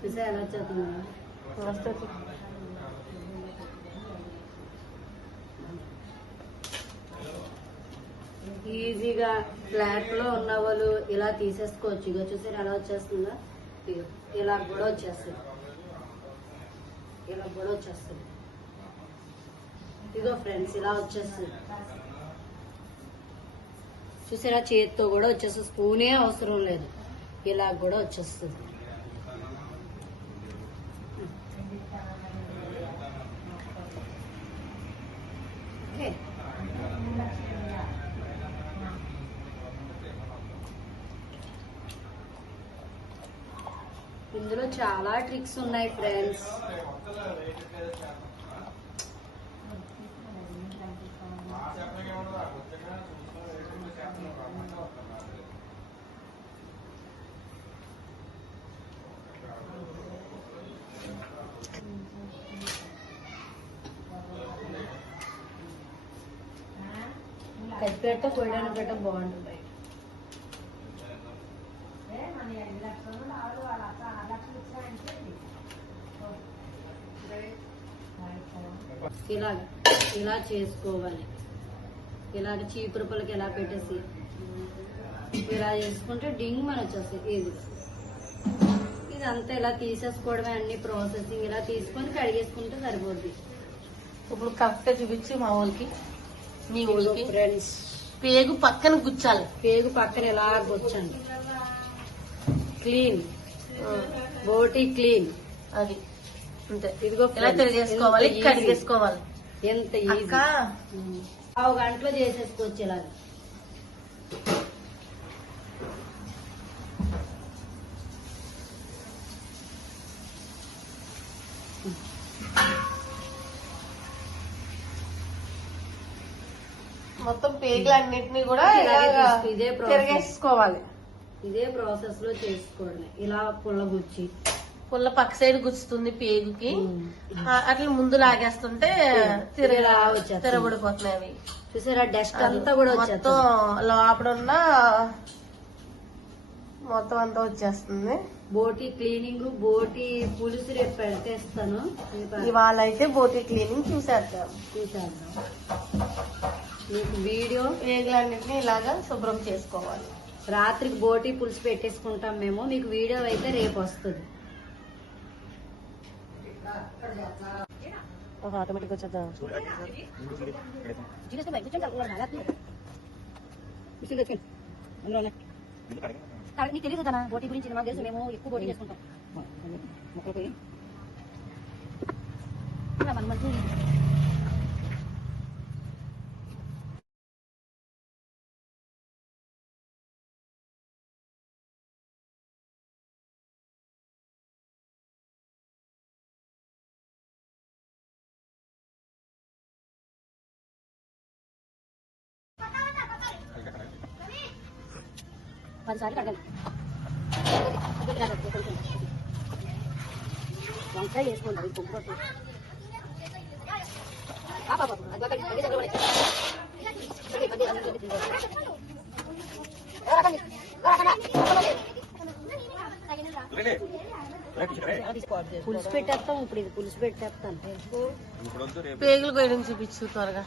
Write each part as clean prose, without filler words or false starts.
చూసా ఎలా వచ్చేస్తుంది. ఈజీగా ఫ్లాట్ లో ఉన్న వాళ్ళు ఇలా తీసేసుకోవచ్చు. ఇక చూసారు ఎలా వచ్చేస్తుందో. ఇలా కూడా వచ్చేస్తుంది. ఇలా కూడా వచ్చేస్తుంది. ఇగో ఫ్రెండ్స్ ఇలా వచ్చేస్తుంది. చూసారా చేతితో కూడా వచ్చేస్తుంది. స్పూనే అవసరం లేదు. ఇలా కూడా వచ్చేస్తుంది. ఇందులో చాలా ట్రిక్స్ ఉన్నాయి ఫ్రెండ్స్. కట్టిపెట్ట కొయ్యడానికి పెట్ట బాగుంటుంది. ఇలా ఇలా చేసుకోవాలి. ఇలాగ చీపురుపలకి ఎలా పెట్టేసి ఇలా చేసుకుంటే డింగ్ మన వచ్చేస్తుంది. ఇదంతా ఇలా తీసేసుకోవడమే. అన్ని ప్రాసెసింగ్ ఇలా తీసుకొని కడిగేసుకుంటే సరిపోద్ది. ఇప్పుడు కరెక్ట్ చూపించి మా ఊరికి మీ ఊరికి ఫ్రెండ్స్ పేగు పక్కన గుచ్చాలి. పేగు పక్కన ఎలా గుచ్చండి. క్లీన్ బోటీ క్లీన్. అది అంతే. ఇదిగో ఎలా తిరిగేసుకోవాలి, కడిగేసుకోవాలి. ఎంత ఈజీ. పావు గంటలో చేసేసుకోవచ్చు ఇలాగ. మొత్తం పేగులన్నిటినీ కూడా ఇదే తిరిగేసుకోవాలి. ఇదే ప్రాసెస్ లో చేసుకోవడమే. ఇలా పుల్లగుచ్చి పుల్ల పక్క సైడ్ గుచ్చుతుంది పేగుకి. అట్లా ముందు లాగేస్తుంటే తిరగబడిపోతున్నాయి అవి. చూసారా డస్ట్ అంతా కూడా మొత్తం లోపడున్న మొత్తం అంతా వచ్చేస్తుంది. బోటీ క్లీనింగ్, బోటీ పులుసు రేపు పెడతేస్తాను. ఇవాళ అయితే బోటీ క్లీనింగ్ చూసేద్దాం. మీకు వీడియో పేగులన్నింటినీ ఇలాగా శుభ్రం చేసుకోవాలి. రాత్రికి బోటీ పులుసు పెట్టేసుకుంటాం మేము. మీకు వీడియో అయితే రేపు వస్తుంది. ఆటోమేటిక్ వచ్చేద్దాం. నీకు తెలియదు కదా బోటీ గురించి. మాకు తెలుసు, మేము ఎక్కువ బోటీ చేసుకుంటాం. పదిసార్లు కడగాలి. వంకాయ వేసుకుంటారు. పొగ్గు పులుసు పెట్టేస్తాం. ఇప్పుడు ఇది పులుసు పెట్టేస్తాను. పేగులు కొయ్యడం చూపించు త్వరగా.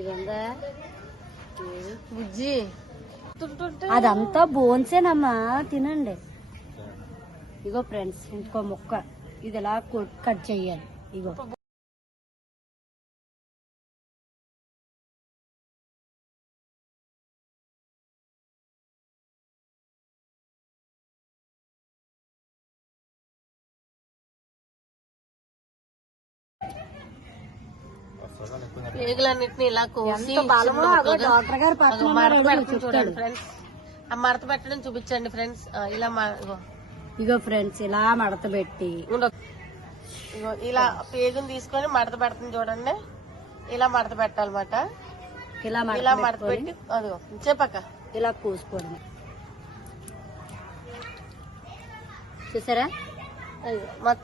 ఇదంతా బుజ్జి అదంతా బోన్సేనమ్మా, తినండి. ఇగో ఫ్రెండ్స్ ఇంకో ముక్క ఇది ఎలా కట్ చెయ్యాలి. ఇగో పేగులన్నిటిని ఇలా కోసి డాక్టర్ గారు చూడండి ఫ్రెండ్స్. ఆ మడత పెట్టడం చూపించండి ఫ్రెండ్స్. ఇలా ఇగో ఫ్రెండ్స్ ఇలా మడత పెట్టి ఇగో ఇలా పేగుని తీసుకొని మడత పెడుతుంది చూడండి. ఇలా మడత పెట్టాలన్నమాట. ఇలా మడత పెట్టి అదిగో చెప్పక ఇలా కోసుకోవడం. చూసారా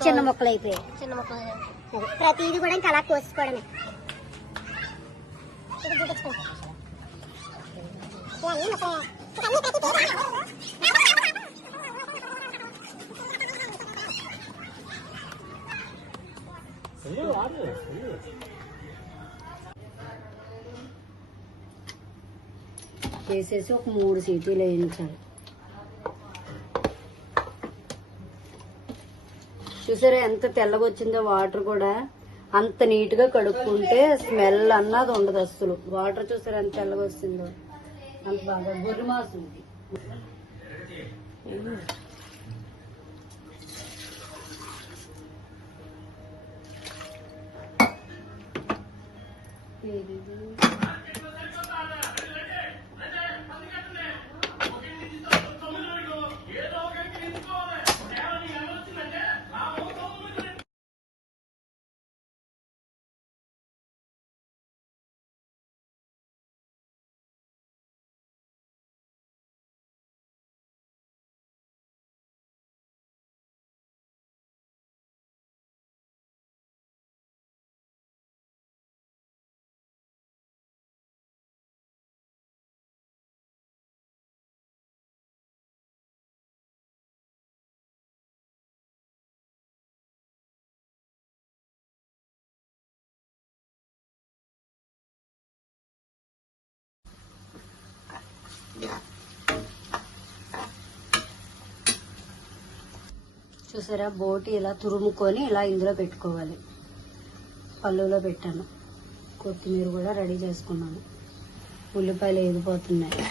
చిన్న మొక్కలు అయిపోయాయి. చిన్న మొక్కలు ప్రతిదీ కూడా ఇంకా అలా కోసుకోవడమే. వేసేసి ఒక 3 సీటీలు వేయించాలి. చూసారా ఎంత తెల్లగా వచ్చిందో. వాటర్ కూడా అంత నీట్ గా కడుక్కుంటే స్మెల్ అన్నది ఉండదు అసలు. వాటర్ చూసారా ఎంత తెల్లగా వస్తుందో, అంత బాగా గొర్రె మాసం. చూసారా బోటి ఇలా తురుముకొని ఇలా ఇందులో పెట్టుకోవాలి. పళ్ళులో పెట్టాను. కొత్తిమీర కూడా రెడీ చేసుకున్నాను. ఉల్లిపాయలు ఎగిపోతున్నాయి.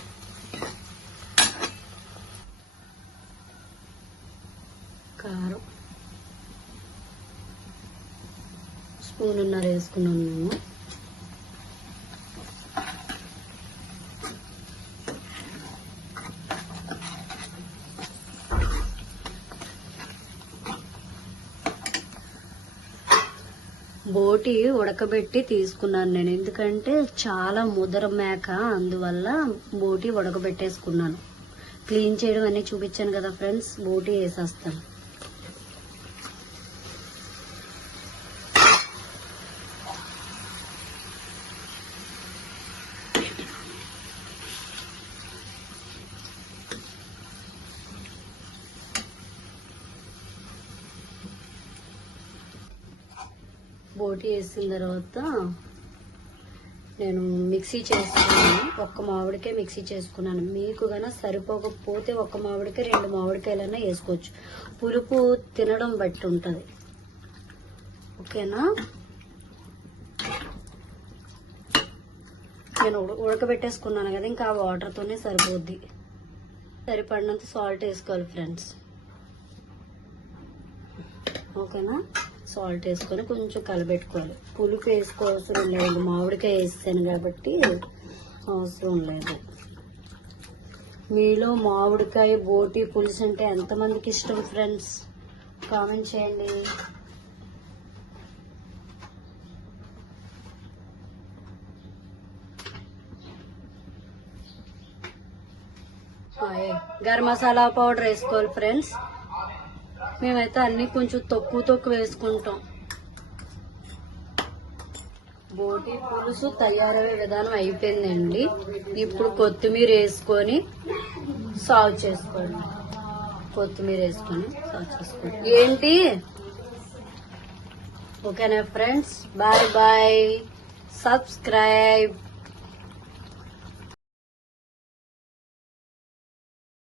కారం స్పూనున్నర వేసుకున్నాను నేను. బోటి ఉడకబెట్టి తీసుకున్నాను నేను, ఎందుకంటే చాలా ముదర మేక, అందువల్ల బోటి ఉడకబెట్టేసుకున్నాను. క్లీన్ చేయడం అన్నీ చూపించాను కదా ఫ్రెండ్స్. బోటి వేసేస్తాను. బోటి వేసిన తర్వాత నేను మిక్సీ చేసుకున్నాను. ఒక్క మామిడికాయ మిక్సీ చేసుకున్నాను. మీకు కన్నా సరిపోకపోతే ఒక్క మామిడికాయ 2 మామిడికాయలైనా వేసుకోవచ్చు. పులుపు తినడం బట్టి ఉంటుంది. ఓకేనా. నేను ఉడకబెట్టేసుకున్నాను కదా, ఇంకా ఆ వాటర్తోనే సరిపోద్ది. సరిపడినంత సాల్ట్ వేసుకోవాలి ఫ్రెండ్స్. ఓకేనా. సాల్ట్ వేసుకొని కొంచెం కలబెట్టుకోవాలి. పులుపు వేసుకోవసరం లేదు, మామిడికాయ వేసాను కాబట్టి అవసరం లేదు. మీలో మామిడికాయ బోటి పులుసు అంటే ఎంతమందికి ఇష్టం ఫ్రెండ్స్? కామెంట్ చేయండి. గరం మసాలా పౌడర్ వేసుకోవాలి ఫ్రెండ్స్. మేమైతే అన్ని కొంచెం తక్కువ వేసుకుంటాం. బోటి పులుసు తయారయ్యే విధానం అయిపోయిందండి. ఇప్పుడు కొత్తిమీర వేసుకొని సర్వ్ చేసుకోండి. కొత్తిమీర వేసుకొని సర్వ్ చేసుకోండి. ఏంటి ఓకేనా ఫ్రెండ్స్? Bye bye. సబ్స్క్రైబ్.